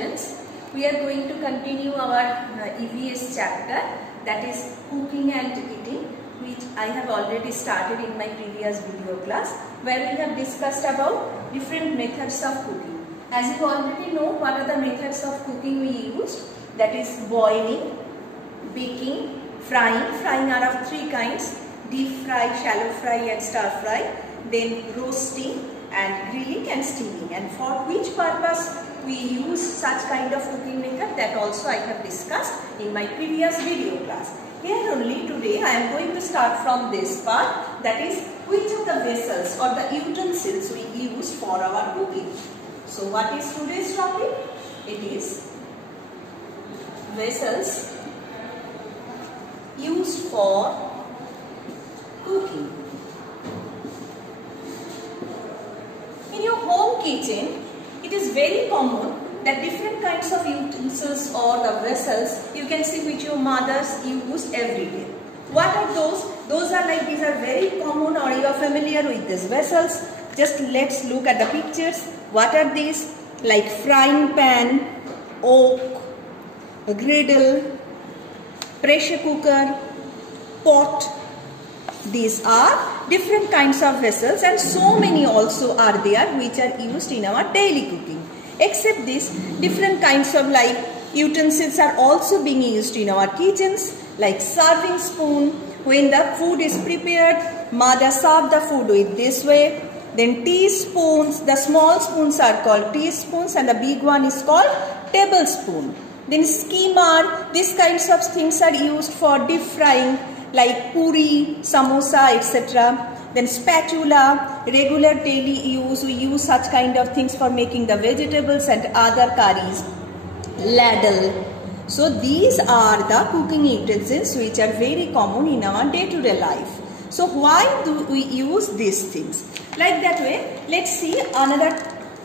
students, we are going to continue our EVS chapter, that is cooking and eating, which I have already started in my previous video class, where we have discussed about different methods of cooking. As you already know, what are the methods of cooking we used? That is boiling, baking, frying. Frying are of three kinds: deep fry, shallow fry and stir fry. Then roasting and grilling and steaming. And for which purpose we use such kind of cooking method, that also I have discussed in my previous video class. Here only today I am going to start from this part, that is which of the vessels or the utensils we use for our cooking. So what is today's topic? It is vessels used for cooking. In your home kitchen, it is very common that different kinds of utensils or the vessels you can see which your mothers use every day. What are those? Those are like, these are very common, or you are familiar with these vessels. Just let's look at the pictures. What are these? Like frying pan, oak, a griddle, pressure cooker, pot. These are different kinds of vessels, and so many also are there which are used in our daily cooking. Except this, different kinds of like utensils are also being used in our kitchens, like serving spoon. When the food is prepared, mother serve the food with this way. Then teaspoons, the small spoons are called teaspoons and the big one is called tablespoon. Then skimmer, these kinds of things are used for deep frying, like puri, samosa, etc. Then spatula, regular daily use, we use such kind of things for making the vegetables and other curries. Ladle. So these are the cooking utensils which are very common in our day-to-day life. So why do we use these things? Like that way, let's see another,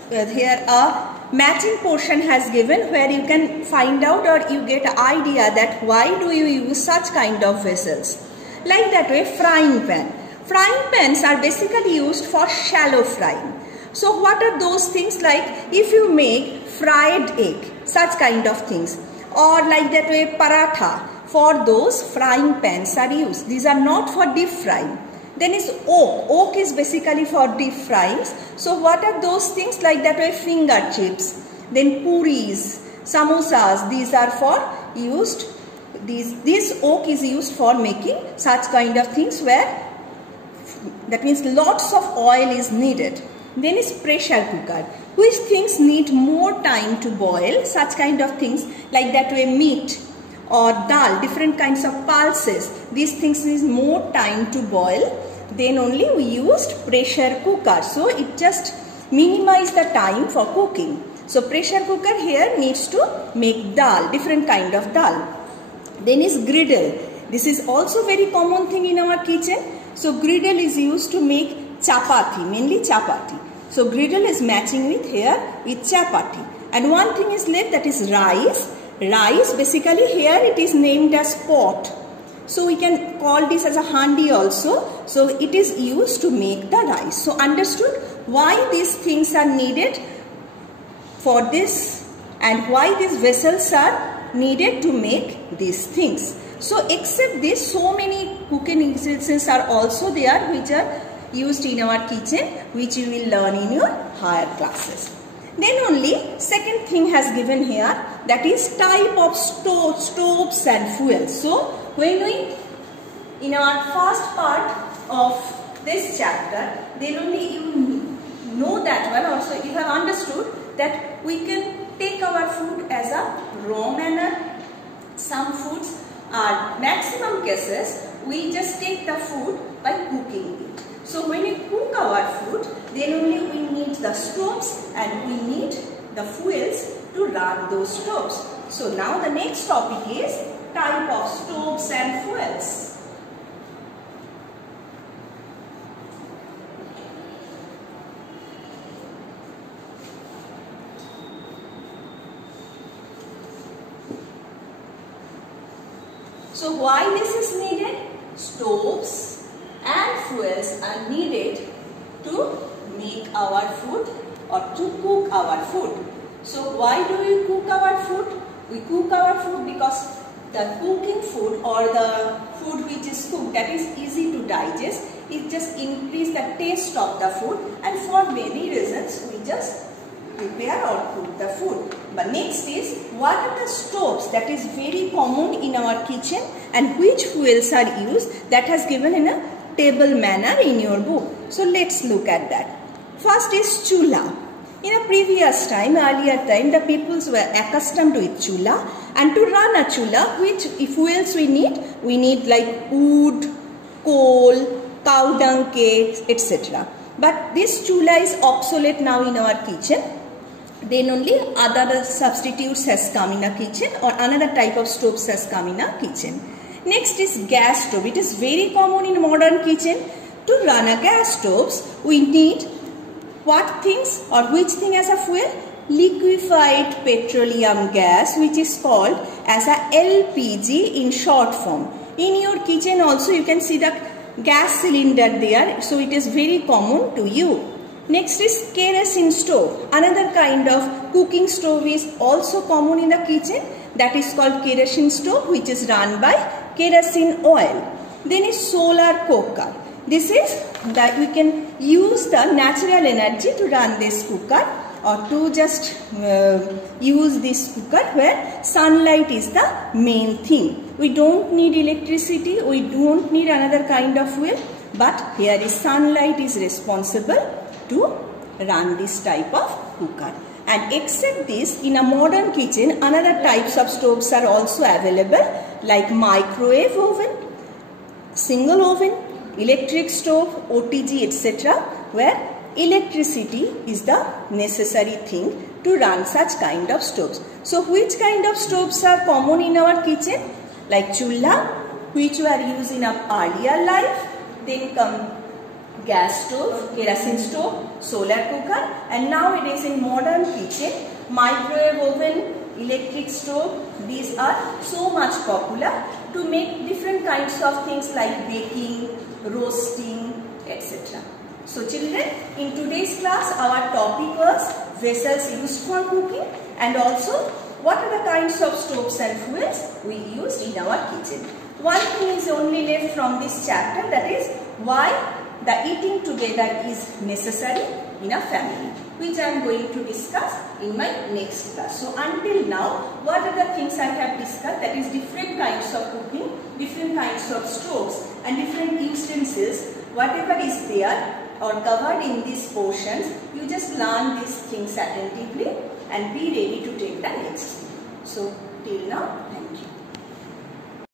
here a matching portion has given where you can find out or you get an idea that why do you use such kind of vessels. Like that way, frying pan. Frying pans are basically used for shallow frying. So what are those things? Like if you make fried egg, such kind of things, or like that way paratha, for those frying pans are used. These are not for deep frying. Then is oak. Oak is basically for deep frying. So what are those things? Like that way, finger chips, then puris, samosas, these are for used. This oak is used for making such kind of things where, that means lots of oil is needed. Then is pressure cooker, which things need more time to boil, such kind of things, like that way meat or dal, different kinds of pulses, these things need more time to boil. Then only we used pressure cooker. So it just minimize the time for cooking. So pressure cooker here needs to make dal, different kind of dal. Then is griddle. This is also very common thing in our kitchen. So griddle is used to make chapati, mainly chapati. So griddle is matching with here with chapati. And one thing is left, that is rice. Rice, basically here it is named as pot. So we can call this as a handi also. So it is used to make the rice. So understood why these things are needed for this and why these vessels are needed to make these things. So except this, so many cooking utensils are also there which are used in our kitchen, which you will learn in your higher classes. Then only second thing has given here, that is type of stoves and fuels. So when we, in our first part of this chapter, then only you know that one, also you have understood that we can take our food as a raw manner. Some foods are, maximum cases, we just take the food by cooking it. So when we cook our food, then only we need the stoves and we need the fuels to run those stoves. So now the next topic is type of stoves and fuels. So why this is needed? Stoves and fuels are needed to make our food or to cook our food. So why do we cook our food? We cook our food because the cooking food or the food which is cooked, that is easy to digest, it just increase the taste of the food, and for many reasons we just prepare or cook the food. But next is, what are the stoves that is very common in our kitchen and which fuels are used, that has given in a table manner in your book. So let's look at that. First is chula. In a previous time, earlier time, the peoples were accustomed with chula, and to run a chula, which fuels we need like wood, coal, cow dung cakes, etc. But this chula is obsolete now in our kitchen. Then only other substitutes has come in a kitchen, or another type of stoves has come in a kitchen. Next is gas stove. It is very common in modern kitchen. To run a gas stoves, we need what things or which thing as a fuel? Liquefied petroleum gas, which is called as a LPG in short form. In your kitchen also you can see the gas cylinder there, so it is very common to you. Next is kerosene stove. Another kind of cooking stove is also common in the kitchen, that is called kerosene stove, which is run by kerosene oil. Then is solar cooker. This is that we can use the natural energy to run this cooker, or to just use this cooker where sunlight is the main thing. We don't need electricity, we don't need another kind of fuel, but here is sunlight is responsible to run this type of cooker. And except this, in a modern kitchen, another types of stoves are also available, like microwave oven, single oven, electric stove, OTG, etc., where electricity is the necessary thing to run such kind of stoves. So which kind of stoves are common in our kitchen? Like chula, which were used in our earlier life, then come gas stove, kerosene stove, solar cooker, and nowadays in modern kitchen, microwave oven, electric stove, these are so much popular to make different kinds of things like baking, roasting, etc. So children, in today's class our topic was vessels used for cooking, and also what are the kinds of stoves and fuels we used in our kitchen. One thing is only left from this chapter, that is why the eating together is necessary in a family, which I am going to discuss in my next class. So until now, what are the things I have discussed, that is different kinds of cooking, different kinds of stoves and different utensils, whatever is there or covered in these portions, you just learn these things attentively and be ready to take the next. So till now, thank you.